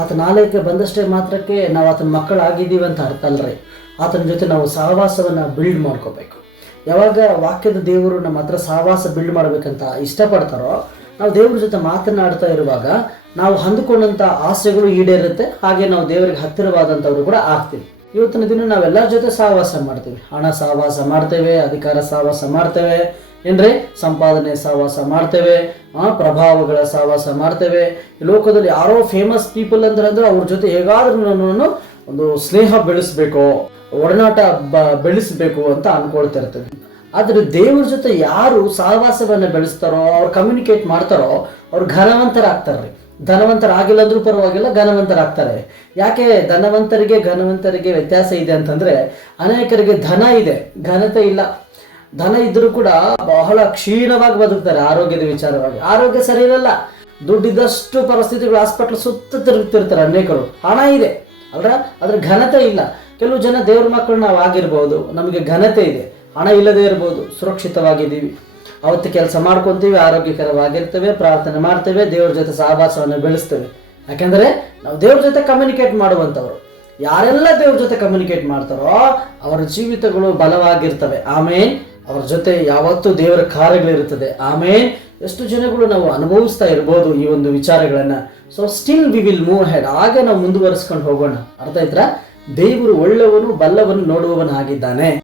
ಆತನ ಆಲಯಕ್ಕೆ ಬಂದಷ್ಟೇ ಮಾತ್ರಕ್ಕೆ ನಾವು ಆತನ ಮಕ್ಕಳಾಗಿದ್ದೀವಿ ಅಂತ ಅರ್ಥ ಅಲ್ರಿ. ಆತನ ಜೊತೆ ನಾವು ಸಹವಾಸವನ್ನು ಬಿಲ್ಡ್ ಮಾಡ್ಕೋಬೇಕು. ಯಾವಾಗ ವಾಕ್ಯದ ದೇವರು ನಮ್ಮ ಹತ್ರ ಸಹವಾಸ ಬಿಲ್ಡ್ ಮಾಡಬೇಕಂತ ಇಷ್ಟಪಡ್ತಾರೋ, ನಾವು ದೇವ್ರ ಜೊತೆ ಮಾತನಾಡ್ತಾ ಇರುವಾಗ ನಾವು ಹೊಂದಿಕೊಂಡಂಥ ಆಸೆಗಳು ಈಡೇರುತ್ತೆ, ಹಾಗೆ ನಾವು ದೇವರಿಗೆ ಹತ್ತಿರವಾದಂಥವ್ರು ಕೂಡ ಆಗ್ತೀವಿ. ಇವತ್ತಿನ ದಿನ ನಾವೆಲ್ಲರ ಜೊತೆ ಸಹವಾಸ ಮಾಡ್ತೇವೆ. ಹಣ ಸಹವಾಸ ಮಾಡ್ತೇವೆ, ಅಧಿಕಾರ ಸಹವಾಸ ಮಾಡ್ತೇವೆ, ಏನ್ರಿ? ಸಂಪಾದನೆ ಸಹವಾಸ ಮಾಡ್ತೇವೆ ಪ್ರಭಾವಗಳ ಸಹವಾಸ ಮಾಡ್ತೇವೆ. ಲೋಕದಲ್ಲಿ ಯಾರೋ ಫೇಮಸ್ ಪೀಪಲ್ ಅಂದ್ರೆ ಅಂದ್ರೆ ಅವ್ರ ಜೊತೆ ಹೇಗಾದ್ರೂ ನಾನು ಒಂದು ಸ್ನೇಹ ಬೆಳೆಸ್ಬೇಕು, ಒಡನಾಟ ಬ, ಬೆಳೆಸಬೇಕು ಅಂತ ಇರ್ತದೆ ಆದ್ರೆ ದೇವ್ರ ಜೊತೆ ಯಾರು ಸಹವಾಸವನ್ನು ಬೆಳೆಸ್ತಾರೋ, ಅವ್ರು ಕಮ್ಯುನಿಕೇಟ್ ಮಾಡ್ತಾರೋ, ಅವ್ರು ಘನವಂತರಾಗ್ತಾರ್ರಿ. ಧನವಂತರಾಗಿಲ್ಲ ಅಂದ್ರೂ ಪರವಾಗಿಲ್ಲ, ಘನವಂತರಾಗ್ತಾರೆ. ಯಾಕೆ ಧನವಂತರಿಗೆ, ಘನವಂತರಿಗೆ ವ್ಯತ್ಯಾಸ ಇದೆ ಅಂತಂದರೆ, ಅನೇಕರಿಗೆ ಧನ ಇದೆ, ಘನತೆ ಇಲ್ಲ. ಧನ ಇದ್ದರೂ ಕೂಡ ಬಹಳ ಕ್ಷೀಣವಾಗಿ ಬದುಕ್ತಾರೆ ಆರೋಗ್ಯದ ವಿಚಾರವಾಗಿ. ಆರೋಗ್ಯ ಸರಿ ಇರಲ್ಲ. ದುಡ್ಡಿದ್ದಷ್ಟು ಪರಿಸ್ಥಿತಿಗಳು ಹಾಸ್ಪಿಟ್ಲ್ ಸುತ್ತ ತಿರುಗ್ತಿರ್ತಾರೆ ಅನೇಕರು. ಹಣ ಇದೆ, ಅಲ್ರ? ಅದ್ರ ಘನತೆ ಇಲ್ಲ. ಕೆಲವು ಜನ ದೇವ್ರ ಮಕ್ಕಳು ನಾವು ಆಗಿರ್ಬೋದು, ನಮಗೆ ಘನತೆ ಇದೆ. ಹಣ ಇಲ್ಲದೇ ಇರ್ಬೋದು, ಸುರಕ್ಷಿತವಾಗಿದ್ದೀವಿ. ಅವತ್ತು ಕೆಲಸ ಮಾಡ್ಕೊತೀವಿ, ಆರೋಗ್ಯಕರವಾಗಿರ್ತೇವೆ, ಪ್ರಾರ್ಥನೆ ಮಾಡ್ತೇವೆ, ದೇವ್ರ ಜೊತೆ ಸಹವಾಸವನ್ನು ಬೆಳೆಸ್ತೇವೆ. ಯಾಕೆಂದರೆ ನಾವು ದೇವ್ರ ಜೊತೆ ಕಮ್ಯುನಿಕೇಟ್ ಮಾಡುವಂಥವ್ರು. ಯಾರೆಲ್ಲ ದೇವ್ರ ಜೊತೆ ಕಮ್ಯುನಿಕೇಟ್ ಮಾಡ್ತಾರೋ ಅವರ ಜೀವಿತಗಳು ಬಲವಾಗಿರ್ತವೆ. ಆಮೇನ್. ಅವ್ರ ಜೊತೆ ಯಾವತ್ತೂ ದೇವರ ಕಾರ್ಯಗಳಿರುತ್ತದೆ. ಆಮೇನ್. ಎಷ್ಟು ಜನಗಳು ನಾವು ಅನುಭವಿಸ್ತಾ ಇರ್ಬೋದು ಈ ಒಂದು ವಿಚಾರಗಳನ್ನು. So still we will move ahead ಹಾಗೆ ನಾವು ಮುಂದುವರಿಸ್ಕೊಂಡು ಹೋಗೋಣ. ಅರ್ಥ ಆಯ್ತಾ ದೇವರು ಒಳ್ಳೆಯವನು, ಬಲ್ಲವನು ನೋಡುವವನಾಗಿದ್ದಾನೆ